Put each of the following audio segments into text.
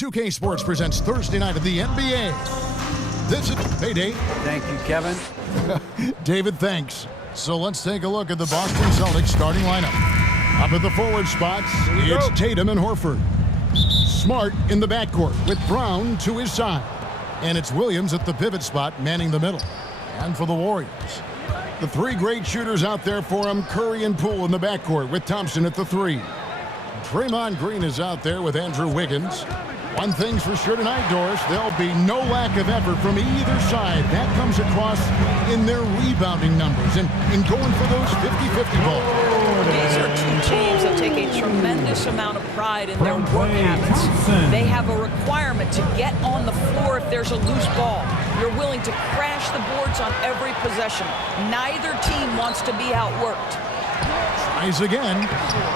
2K Sports presents Thursday night of the NBA. This is Payday. Thank you, Kevin. David, thanks. So let's take a look at the Boston Celtics starting lineup. Up at the forward spots, it's Tatum and Horford. Smart in the backcourt with Brown to his side. And it's Williams at the pivot spot manning the middle. And for the Warriors, the three great shooters out there for him, Curry and Poole in the backcourt with Thompson at the three. Draymond Green is out there with Andrew Wiggins. One thing's for sure tonight, Doris, there'll be no lack of effort from either side. That comes across in their rebounding numbers and in going for those 50-50 balls. These are two teams that take a tremendous amount of pride in their work habits. They have a requirement to get on the floor if there's a loose ball. You're willing to crash the boards on every possession. Neither team wants to be outworked. Tries again,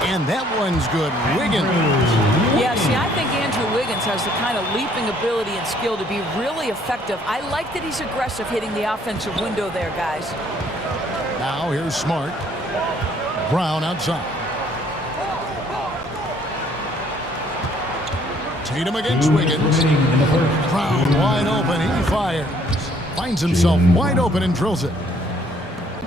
and that one's good. Wiggins. Yeah, see, I think Andrew Wiggins has the kind of leaping ability and skill to be really effective. I like that he's aggressive hitting the offensive window there, guys. Now here's Smart. Brown outside. Tatum against Wiggins. Brown wide open. He fires. Finds himself wide open and drills it.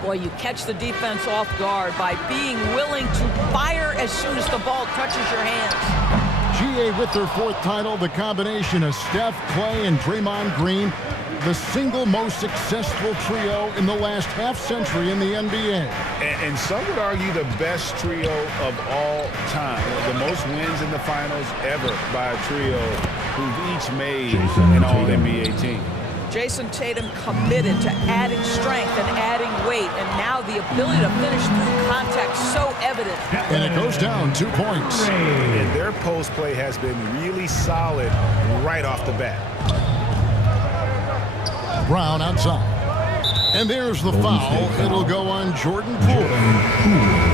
Boy, you catch the defense off guard by being willing to fire as soon as the ball touches your hands. GA with their fourth title, the combination of Steph, Clay, and Draymond Green, the single most successful trio in the last half-century in the NBA. And some would argue the best trio of all time. The most wins in the finals ever by a trio who've each made an All-NBA team. Jason Tatum committed to adding strength and adding weight, and now the ability to finish through contact so evident. And it goes down 2 points. And their post play has been really solid right off the bat. Brown outside. And there's the foul. It'll go on Jordan Poole.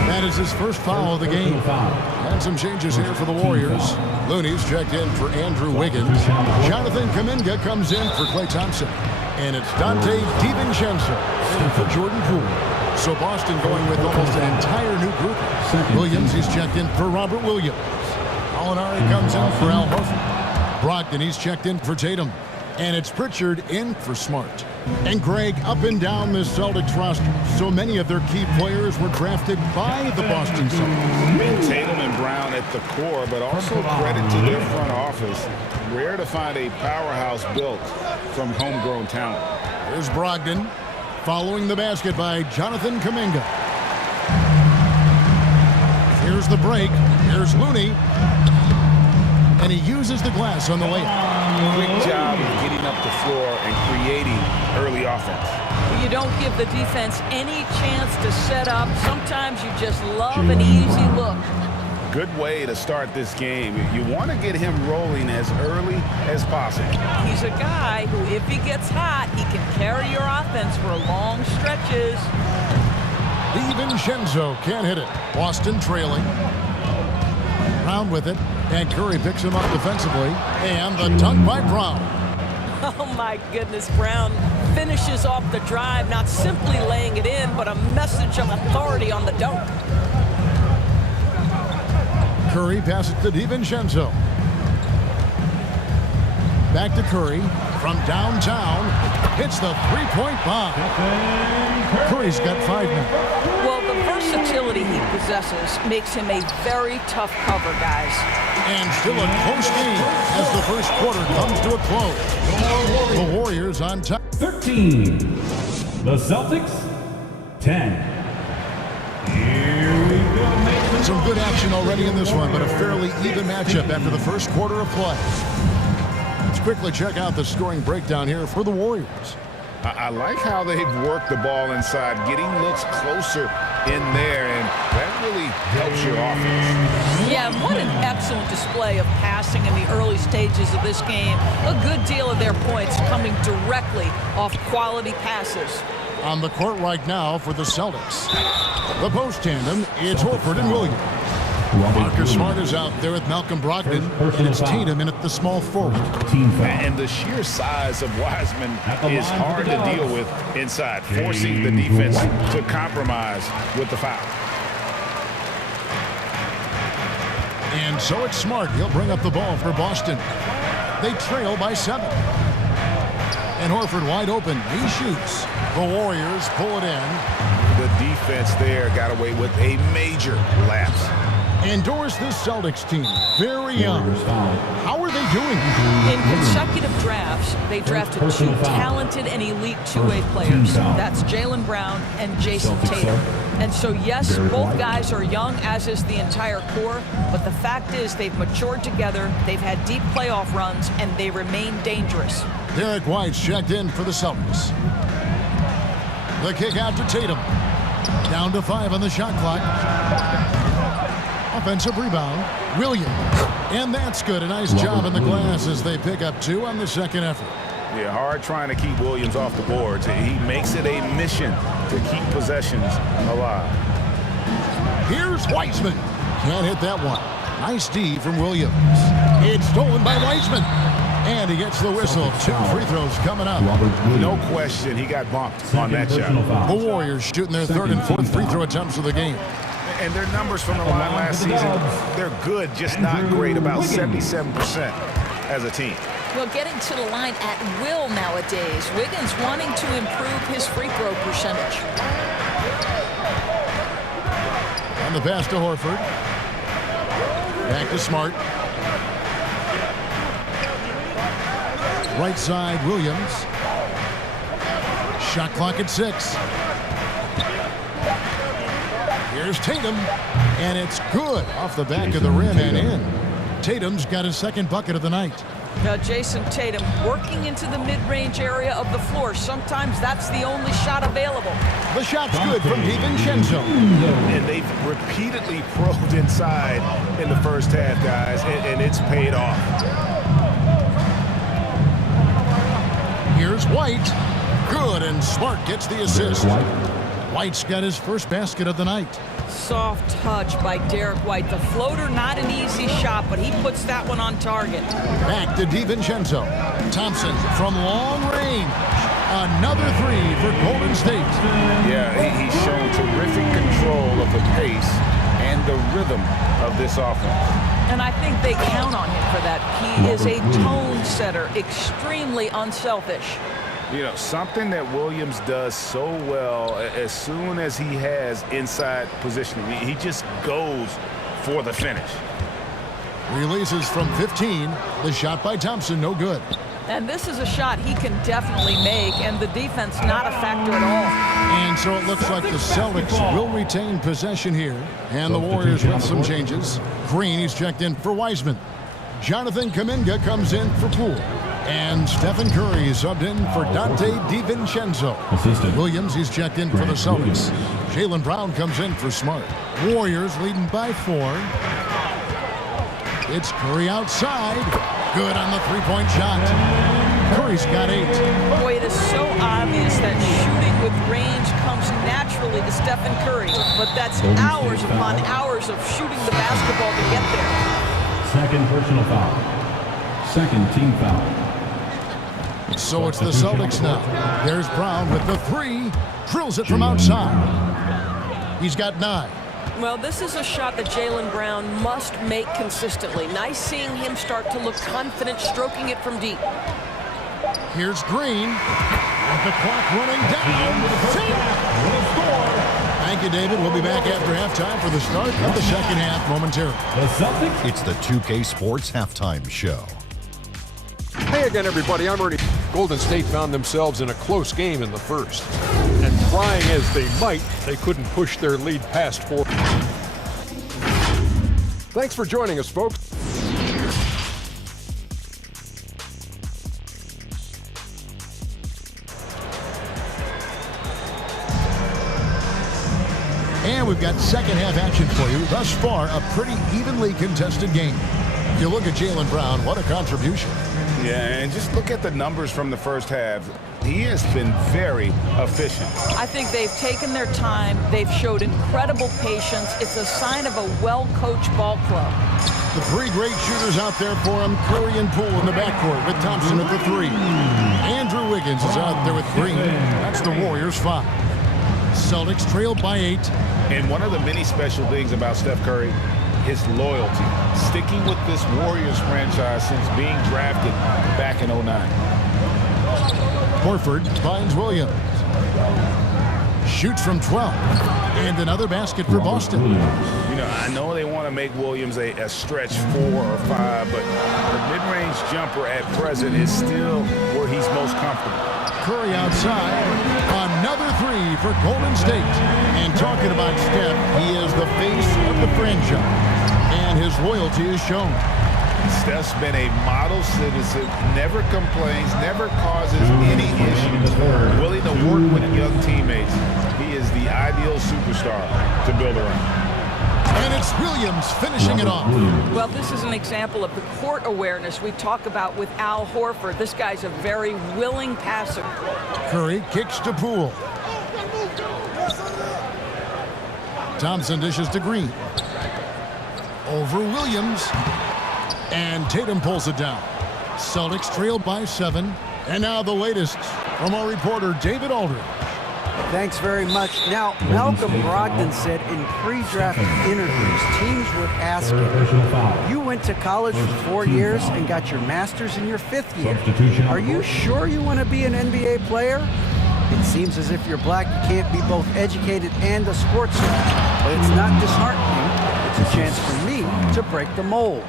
That is his first foul of the game. And some changes here for the Warriors. Looney's checked in for Andrew Wiggins. Jonathan Kuminga comes in for Klay Thompson. And it's Dante DiVincenzo in for Jordan Poole. So Boston going with almost an entire new group. Williams, he's checked in for Robert Williams. Molinari comes in for Al Horford. Brogdon, he's checked in for Tatum. And it's Pritchard in for Smart. And Greg, up and down this Celtics roster, so many of their key players were drafted by the Boston Celtics. Tatum and Brown at the core, but also credit to their front office. Rare to find a powerhouse built from homegrown talent. Here's Brogdon, following the basket by Jonathan Kuminga. Here's the break. Here's Looney. And he uses the glass on the layup. Quick job of getting up the floor and creating early offense. You don't give the defense any chance to set up. Sometimes you just love an easy look. Good way to start this game. You want to get him rolling as early as possible. He's a guy who, if he gets hot, he can carry your offense for long stretches. DiVincenzo can't hit it. Boston trailing. Brown with it. And Curry picks him up defensively. And the dunk by Brown. Oh, my goodness. Brown finishes off the drive, not simply laying it in, but a message of authority on the dunk. Curry passes to DiVincenzo. Back to Curry from downtown. Hits the three-point bomb. Curry's got 5 now. Well, the versatility he possesses makes him a very tough cover, guys. And still a close game as the first quarter comes to a close. The Warriors on top. 13. The Celtics, 10. Here we go. Some good action already in this one, but a fairly even matchup after the first quarter of play. Let's quickly check out the scoring breakdown here for the Warriors. I like how they've worked the ball inside, getting looks closer in there, and that really helps your offense. Yeah, what an excellent display of passing in the early stages of this game. A good deal of their points coming directly off quality passes. On the court right now for the Celtics. The post tandem, it's Horford and Williams. Marcus Smart is out there with Malcolm Brogdon, and it's Tatum in at the small forward. And the sheer size of Wiseman is hard to deal with inside, forcing the defense to compromise with the foul. And so it's Smart. He'll bring up the ball for Boston. They trail by 7. And Horford wide open. He shoots. The Warriors pull it in. The defense there got away with a major lapse. Endorse this Celtics team. Very young. How are they doing? In consecutive drafts, they drafted 2 talented and elite two-way players. That's Jaylen Brown and Jason Tatum. And so, yes, both guys are young, as is the entire core. But the fact is they've matured together, they've had deep playoff runs, and they remain dangerous. Derek White's checked in for the Celtics. The kick out to Tatum. Down to 5 on the shot clock. Offensive rebound. Williams. And that's good. A nice job in the glass as they pick up 2 on the second effort. Yeah, hard trying to keep Williams off the boards. He makes it a mission to keep possessions alive. Here's Wiseman. Can't hit that one. Nice D from Williams. It's stolen by Wiseman. And he gets the whistle. 2 free throws coming up. No question he got bumped on that shot. The Warriors shooting their 3rd and 4th free throw attempts of the game. And their numbers from the line last season, they're good, just not great, about 77% as a team. Well, getting to the line at will nowadays. Wiggins wanting to improve his free throw percentage. And the pass to Horford. Back to Smart. Right side, Williams. Shot clock at 6. Here's Tatum, and it's good off the back of the rim and in. Tatum's got his 2nd bucket of the night. Now, Jason Tatum working into the mid-range area of the floor. Sometimes that's the only shot available. The shot's good from DiVincenzo. And they've repeatedly probed inside in the first half, guys, and it's paid off. Here's White. Good, and Smart gets the assist. White's got his 1st basket of the night. Soft touch by Derek White. The floater, not an easy shot, but he puts that one on target. Back to DiVincenzo. Thompson from long range. Another 3 for Golden State. Yeah, he's shown terrific control of the pace and the rhythm of this offense. And I think they count on him for that. He is a tone setter, extremely unselfish. You know, something that Williams does so well, as soon as he has inside positioning, he just goes for the finish. Releases from 15. The shot by Thompson, no good. And this is a shot he can definitely make, and the defense not a factor at all. And so it looks like the Celtics will retain possession here. And the Warriors with some changes. Green, he's checked in for Wiseman. Jonathan Kuminga comes in for Poole. And Stephen Curry subbed in for Dante DiVincenzo. Williams, he's checked in for the Celtics. Jaylen Brown comes in for Smart. Warriors leading by 4. It's Curry outside. Good on the 3-point shot. Curry's got 8. Boy, it is so obvious that shooting with range comes naturally to Stephen Curry. But that's hours upon hours of shooting the basketball to get there. 2nd personal foul. 2nd team foul. So it's the Celtics now. There's Brown with the 3. Drills it from outside. He's got 9. Well, this is a shot that Jaylen Brown must make consistently. Nice seeing him start to look confident, stroking it from deep. Here's Green. And the clock running down. Thank you, David. We'll be back after halftime for the start of the 2nd half momentarily. The Celtics. It's the 2K Sports Halftime Show. Hey again, everybody. I'm Ernie. Golden State found themselves in a close game in the 1st. And trying as they might, they couldn't push their lead past 4. Thanks for joining us, folks. And we've got 2nd half action for you. Thus far, a pretty evenly contested game. If you look at Jaylen Brown, what a contribution. Yeah, and just look at the numbers from the first half. He has been very efficient. I think they've taken their time. They've showed incredible patience. It's a sign of a well-coached ball club. The 3 great shooters out there for him. Curry and Poole in the backcourt with Thompson at the 3. Andrew Wiggins is out there with Green. That's the Warriors' 5. Celtics trailed by 8. And one of the many special things about Steph Curry, his loyalty, sticking with this Warriors franchise since being drafted back in '09. Horford finds Williams. Shoots from 12. And another basket for Boston. You know, I know they want to make Williams a stretch 4 or 5, but the mid-range jumper at present is still where he's most comfortable. Curry outside. Another three for Golden State. And talking about Steph, he is the face of the franchise. And his loyalty is shown. Steph's been a model citizen, never complains, never causes any issues, willing to work with young teammates. He is the ideal superstar to build around. And it's Williams finishing it off. Well, this is an example of the court awareness we talk about with Al Horford. This guy's a very willing passer. Curry kicks to Poole. Thompson dishes to Green. Over Williams. And Tatum pulls it down. Celtics trail by 7. And now the latest from our reporter, David Aldridge. Thanks very much. Now, Malcolm Brogdon said in pre-draft interviews, teams would ask him, you went to college for 4 years and got your master's in your 5th year. Are you sure you want to be an NBA player? It seems as if you're black, you can't be both educated and a sportsman. But it's not disheartening. It's a chance for me to break the mold.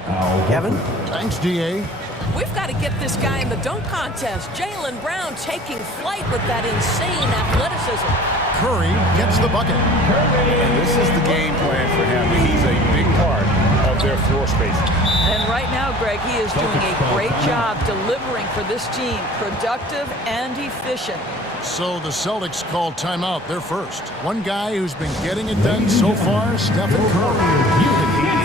Kevin? Thanks, D.A. We've got to get this guy in the dunk contest. Jaylen Brown taking flight with that insane athleticism. Curry gets the bucket. And this is the game plan for him. He's a big part of their floor spacing. And right now, Greg, he is doing a great job delivering for this team. Productive and efficient. So the Celtics call timeout. They're first. One guy who's been getting it done so far, Stephen Curry.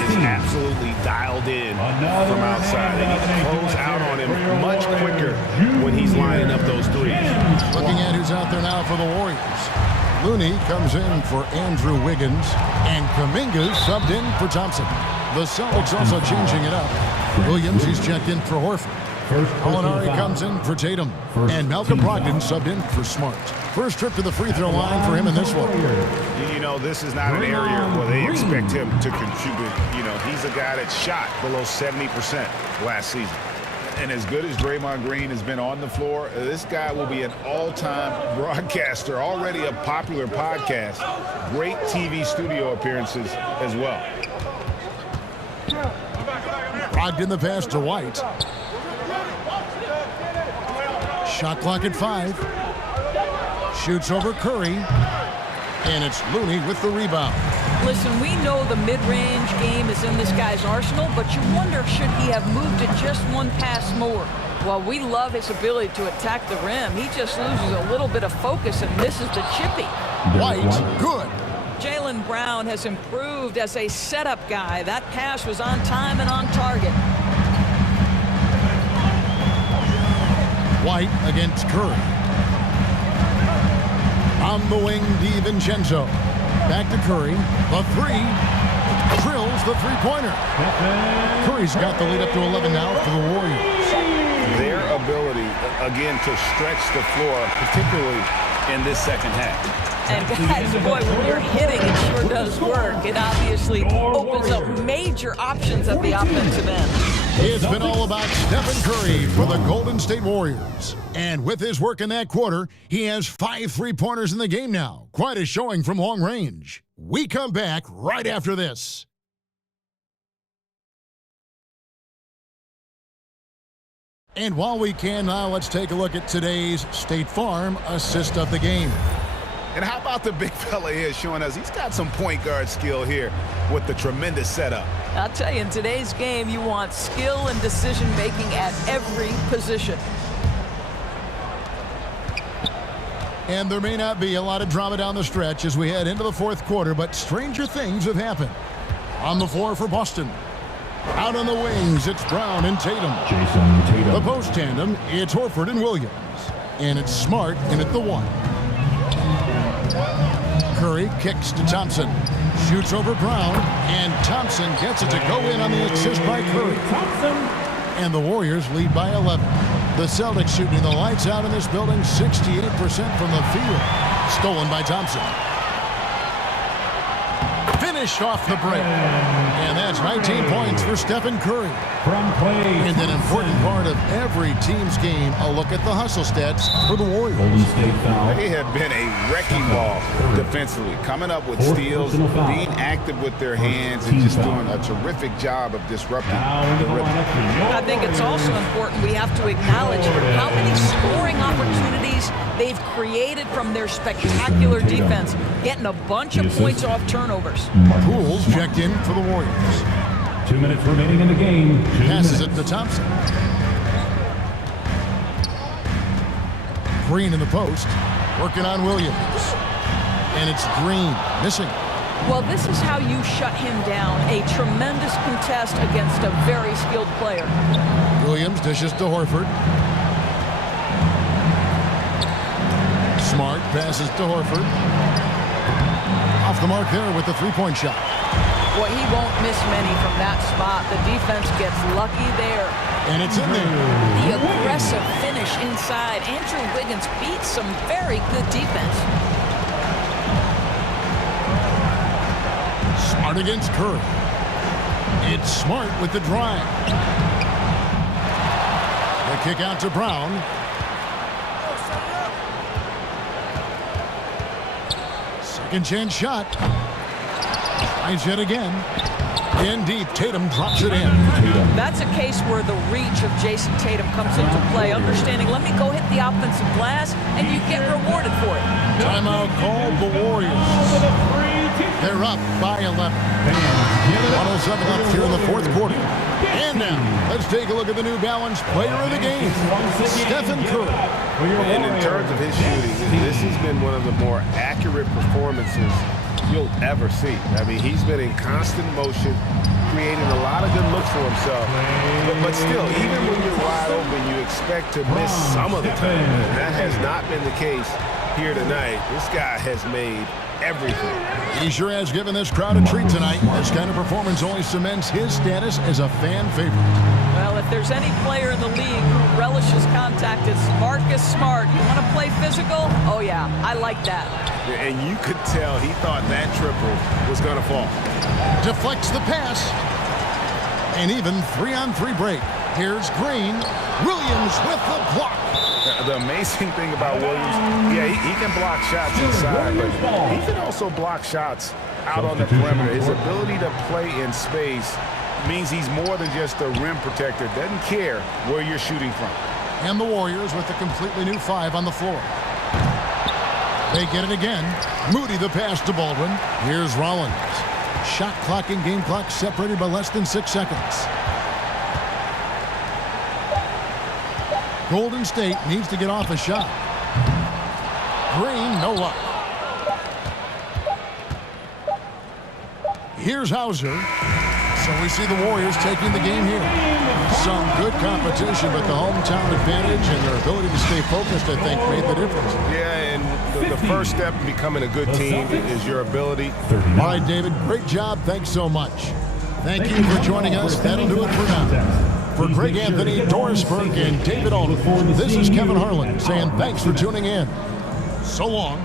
He is absolutely dialed in from outside, and he can close out on him much quicker when he's lining up those threes. Looking at who's out there now for the Warriors. Looney comes in for Andrew Wiggins, and Kuminga's subbed in for Thompson. The Celtics also changing it up. Williams, he's checked in for Horford. Molinari comes in for Tatum. And Malcolm Brogdon subbed in for Smart. First trip to the free throw line for him in this one. You know, this is not an area where they expect him to contribute. You know, he's a guy that shot below 70% last season. And as good as Draymond Green has been on the floor, this guy will be an all-time broadcaster, already a popular podcast. Great TV studio appearances as well. Brogdon the pass to White. Shot clock at 5. Shoots over Curry. And it's Looney with the rebound. Listen, we know the mid-range game is in this guy's arsenal, but you wonder, should he have moved it just one pass more? While we love his ability to attack the rim, he just loses a little bit of focus and misses the chippy. White, good. Jaylen Brown has improved as a setup guy. That pass was on time and on target. White against Curry. On the wing, DiVincenzo. Back to Curry. The three. Drills the three-pointer. Curry's got the lead up to 11 now for the Warriors. Their ability, again, to stretch the floor, particularly in this second half. And guys, boy, when you're hitting, it sure does work. It obviously opens up major options at the offensive end. It's been all about Stephen Curry for the Golden State Warriors. And with his work in that quarter, he has 5 three-pointers in the game now. Quite a showing from long range. We come back right after this. And while we can now, let's take a look at today's State Farm assist of the game. And how about the big fella here showing us he's got some point guard skill here with the tremendous setup. I'll tell you, in today's game, you want skill and decision-making at every position. And there may not be a lot of drama down the stretch as we head into the fourth quarter, but stranger things have happened. On the floor for Boston. Out on the wings, it's Brown and Tatum. The post tandem, it's Horford and Williams. And it's Smart in at the 1. Curry kicks to Thompson. Shoots over Brown. And Thompson gets it to go in on the assist by Curry. And the Warriors lead by 11. The Celtics shooting the lights out in this building, 68% from the field. Stolen by Thompson. finished off the break. And that's 19 points for Stephen Curry. And an important part of every team's game, a look at the hustle stats for the Warriors. They have been a wrecking ball defensively, coming up with steals, being active with their hands, and just doing a terrific job of disrupting the rhythm. I think it's also important we have to acknowledge how many scoring opportunities they've created from their spectacular defense, getting a bunch of points off turnovers. Pools checked in for the Warriors. 2 minutes remaining in the game. Passes it to Thompson. Green in the post, working on Williams. And it's Green, missing. Well, this is how you shut him down. A tremendous contest against a very skilled player. Williams dishes to Horford. Smart passes to Horford. Off the mark there with the three-point shot. Boy, he won't miss many from that spot. The defense gets lucky there. And it's in there. The aggressive finish inside. Andrew Wiggins beats some very good defense. Smart against Curry. It's Smart with the drive. The kick out to Brown. Second chance shot. Tries it again. In deep, Tatum drops it in. That's a case where the reach of Jason Tatum comes into play. Understanding, let me go hit the offensive glass, and you get rewarded for it. Timeout called the Warriors. They're up by 11. 107 left here in the fourth quarter. And now, let's take a look at the New Balance player of the game, Stephen Curry. And in terms of his shooting, this has been one of the more accurate performances you'll ever see. I mean, he's been in constant motion, creating a lot of good looks for himself. But still, even when you're wide open, you expect to miss some of the time. And that has not been the case here tonight. This guy has made everything. He sure has given this crowd a treat tonight. This kind of performance only cements his status as a fan favorite. Well, if there's any player in the league who relishes contact, it's Marcus Smart. You want to play physical? Oh, yeah, I like that. And you could tell he thought that triple was going to fall. Deflects the pass. And even 3-on-3 break. Here's Green. Williams with the block. The amazing thing about Williams, yeah, he can block shots inside, but he can also block shots out on the perimeter. His ability to play in space means he's more than just a rim protector. Doesn't care where you're shooting from. And the Warriors with a completely new 5 on the floor. They get it again. Moody the pass to Baldwin. Here's Rollins. Shot clock and game clock separated by less than 6 seconds. Golden State needs to get off a shot. Green, no luck. Here's Hauser. So we see the Warriors taking the game here. Some good competition, but the hometown advantage and their ability to stay focused, I think, made the difference. Yeah, and the first step in becoming a good team is your ability. All right, David, great job. Thanks so much. Thank you for joining us. That'll do it for now. For Greg Anthony, Doris Burke, and David Aldridge, this is Kevin Harlan saying thanks for tuning in. So long.